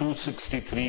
263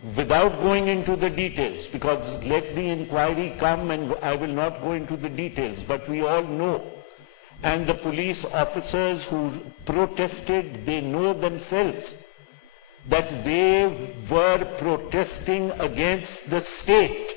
without going into the details, because let the inquiry come and I will not go into the details, but we all know, and the police officers who protested, they know themselves that they were protesting against the state.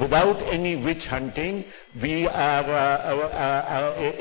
Without any witch hunting, we are,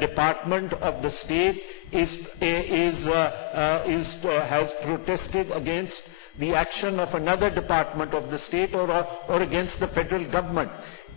department of the state has protested against the action of another department of the state or against the federal government.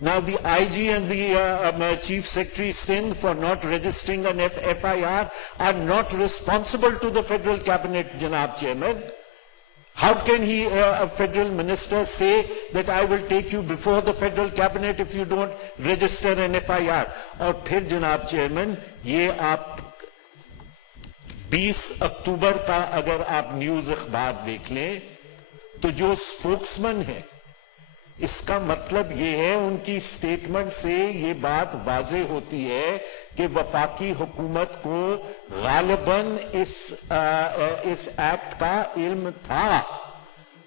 Now the IG and the Chief Secretary Sindh for not registering an FIR are not responsible to the Federal Cabinet, Janab Chairman. How can he, a federal minister, say that I will take you before the Federal Cabinet if you don't register an FIR? اور پھر جناب chairman یہ آپ 20 اکتوبر کا اگر آپ news اخبار دیکھ لیں تو جو سپوکسمن ہے اس کا مطلب یہ ہے ان کی سٹیٹمنٹ سے یہ بات واضح ہوتی ہے کہ وفاقی حکومت کو غالباً اس ایکٹ کا علم تھا.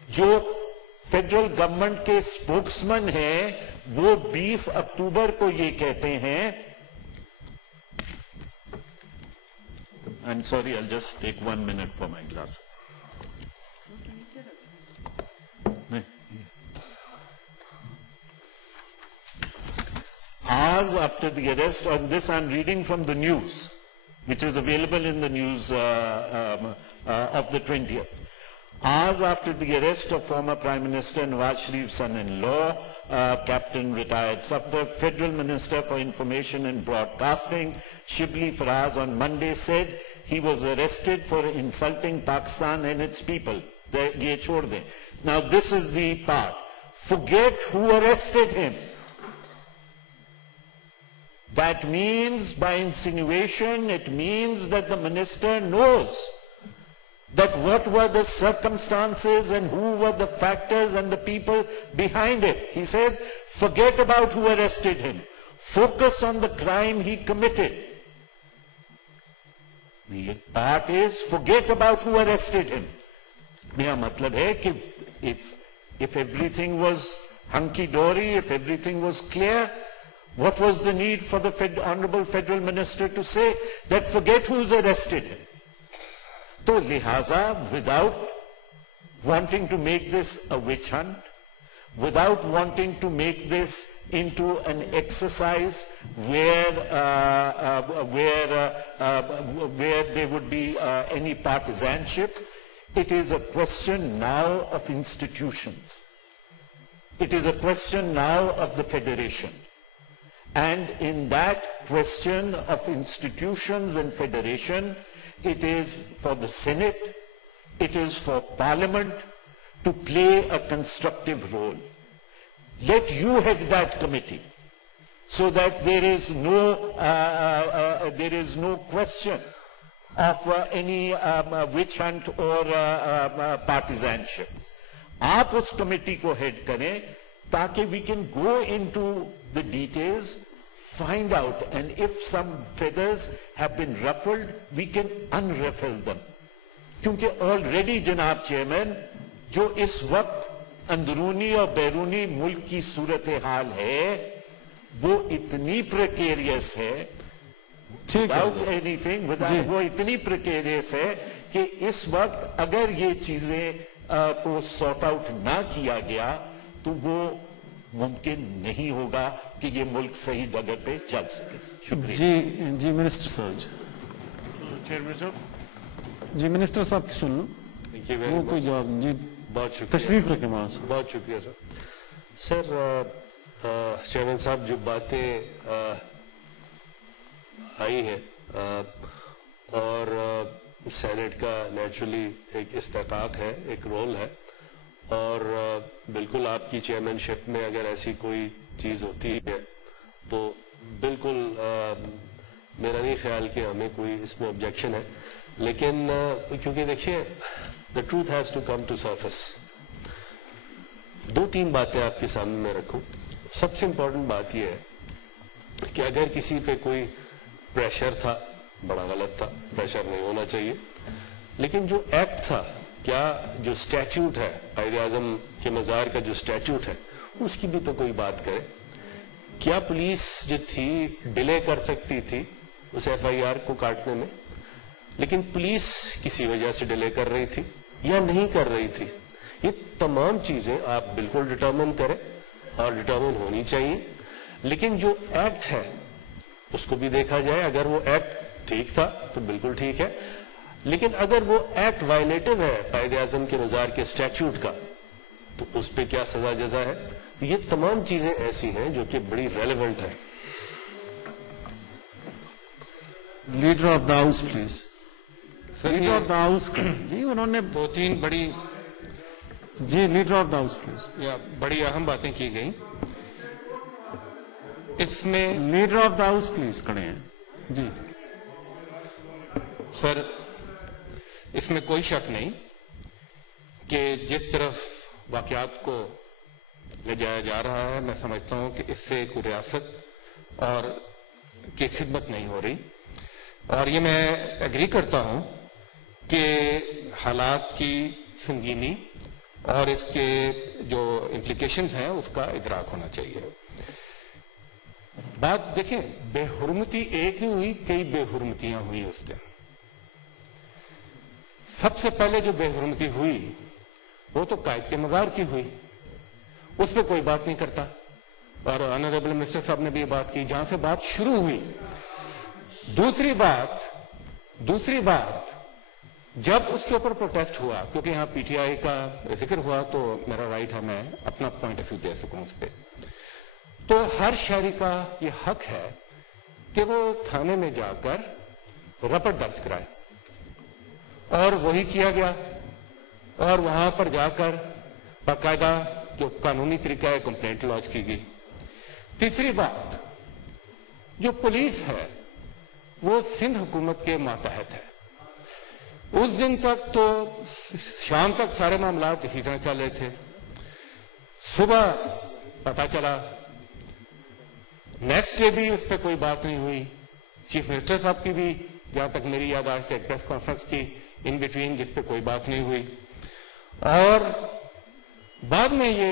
جو فیڈرل گورنمنٹ کے سپوکسمن ہیں وہ 20 اکتوبر کو یہ کہتے ہیں. I'm sorry, I'll just take 1 minute for my glass. Hours after the arrest, and this I'm reading from the news, which is available in the news of the 20th. Hours after the arrest of former Prime Minister Nawaz Sharif's son-in-law, Captain retired Safdar, Federal Minister for Information and Broadcasting, Shibli Faraz, on Monday said he was arrested for insulting Pakistan and its people. Now this is the part. Forget who arrested him. That means, by insinuation, it means that the minister knows that what were the circumstances and who were the factors and the people behind it. He says, forget about who arrested him. Focus on the crime he committed. The part is, forget about who arrested him. Mera matlab hai ki if everything was hunky-dory, if everything was clear, what was the need for the Honorable Federal Minister to say that forget who's arrested him? So, lihaza, without wanting to make this a witch hunt, without wanting to make this into an exercise where there would be any partisanship, it is a question now of institutions. It is a question now of the Federation. And in that question of institutions and federation, it is for the Senate, it is for Parliament to play a constructive role. Let you head that committee so that there is no question of any witch hunt or partisanship. آپ اس committee کو head کریں تاکہ we can go into the details, find out, and if some feathers have been ruffled, we can unruffle them. کیونکہ already جناب chairman جو اس وقت اندرونی اور بیرونی ملک کی صورتحال ہے وہ اتنی پریکیریس ہے without anything, وہ اتنی پریکیریس ہے کہ اس وقت اگر یہ چیزیں کو سارٹ آؤٹ نہ کیا گیا تو وہ ممکن نہیں ہوگا کہ یہ ملک صحیح ڈگر پہ چل سکے. شکریہ. جی منسٹر صاحب. چیئرمین صاحب. جی منسٹر صاحب کی سن لو. وہ کوئی جواب. جی بہت شکریہ. تشریف رکھیں وہاں سے. بہت شکریہ سر. چیئرمین صاحب جو باتیں آئی ہیں اور سینٹ کا نیچرلی ایک استحقاق ہے, ایک رول ہے, اور بالکل آپ کی چیئرمین شپ میں اگر ایسی کوئی چیز ہوتی ہے تو بالکل میرا نہیں خیال کہ ہمیں کوئی اس میں آبجیکشن ہے, لیکن کیونکہ دیکھیے the truth has to come to surface. 2-3 باتیں آپ کے سامنے میں رکھوں. سب سے امپورٹنٹ بات یہ ہے کہ اگر کسی پہ کوئی پریشر تھا, بڑا غلط تھا, پریشر نہیں ہونا چاہیے, لیکن جو ایکٹ تھا, کیا جو سٹیچیوٹ ہے, قائد اعظم کے مزار کا جو سٹیچیوٹ ہے اس کی بھی تو کوئی بات کرے. کیا پولیس جو تھی ڈیلے کر سکتی تھی اس ایف آئی آر کو کاٹنے میں, لیکن پولیس کسی وجہ سے ڈیلے کر رہی تھی یا نہیں کر رہی تھی. یہ تمام چیزیں آپ بالکل ڈٹرمن کریں اور ڈٹرمن ہونی چاہیے, لیکن جو ایکٹ ہے اس کو بھی دیکھا جائے. اگر وہ ایکٹ ٹھیک تھا تو بالکل ٹھیک ہے, لیکن اگر وہ ایکٹ وائلیٹو ہے قائد اعظم کے مزار کے سٹیچیوٹ کا تو اس پہ کیا سزا جزا ہے. یہ تمام چیزیں ایسی ہیں جو کہ بڑی ریلیونٹ ہیں. Leader of the house please. Leader of the house ji انہوں نے 2-3 بڑی جی leader of the house please. یا بڑی اہم باتیں کی گئیں. اس میں leader of the house please کھڑے ہیں جی. سر اس میں کوئی شک نہیں کہ جس طرف واقعات کو لے جایا جا رہا ہے میں سمجھتا ہوں کہ اس سے کوئی ریاست اور کی خدمت نہیں ہو رہی. اور یہ میں ایگری کرتا ہوں کہ حالات کی سنگینی اور اس کے جو امپلیکیشنز ہیں اس کا ادراک ہونا چاہیے. بات دیکھیں بے حرمتی ایک نہیں ہوئی, کئی بے حرمتیاں ہوئی اس دن. سب سے پہلے جو بے حرمتی ہوئی وہ تو قائد کے مزار کی ہوئی, اس پہ کوئی بات نہیں کرتا. اور آنریبل منسٹر صاحب نے بھی یہ بات کی جہاں سے بات شروع ہوئی. دوسری بات جب اس کے اوپر پروٹیسٹ ہوا, کیونکہ یہاں پی ٹی آئی کا ذکر ہوا تو میرا رائٹ ہے میں اپنا پوائنٹ آف ویو دے سکوں اس پہ, تو ہر شہری کا یہ حق ہے کہ وہ تھانے میں جا کر رپٹ درج کرائے, اور وہی کیا گیا. اور وہاں پر جا کر باقاعدہ جو قانونی طریقہ ہے کمپلینٹ لانچ کی گئی. تیسری بات, جو پولیس ہے وہ سندھ حکومت کے ماتحت ہے. اس دن تک تو شام تک سارے معاملات اسی طرح چل رہے تھے. صبح پتا چلا, نیکسٹ ڈے بھی اس پہ کوئی بات نہیں ہوئی. چیف منسٹر صاحب کی بھی جہاں تک میری یاداشت ہے ایک پریس کانفرنس کی ان بٹوین جس پہ کوئی بات نہیں ہوئی. اور بعد میں یہ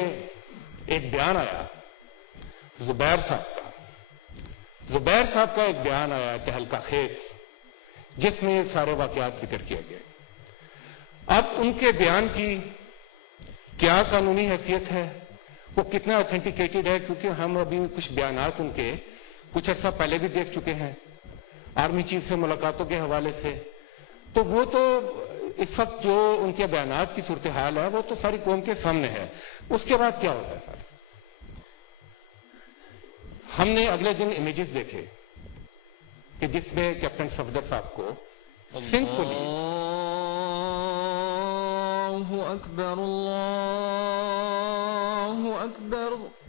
ایک بیان آیا زبیر صاحب کا ایک بیان آیا تہلکہ خیز, جس میں سارے واقعات ذکر کیا گیا. اب ان کے بیان کی کیا قانونی حیثیت ہے, وہ کتنا اتھینٹیکیٹڈ ہے, کیونکہ ہم ابھی کچھ بیانات ان کے کچھ عرصہ پہلے بھی دیکھ چکے ہیں آرمی چیف سے ملاقاتوں کے حوالے سے. تو وہ تو اس وقت جو ان کے بیانات کی صورتحال ہے وہ تو ساری قوم کے سامنے ہے. اس کے بعد کیا ہوتا ہے سر, ہم نے اگلے دن امیجز دیکھے کہ جس میں کیپٹن صفدر صاحب کو سندھ پولیس اللہ اکبر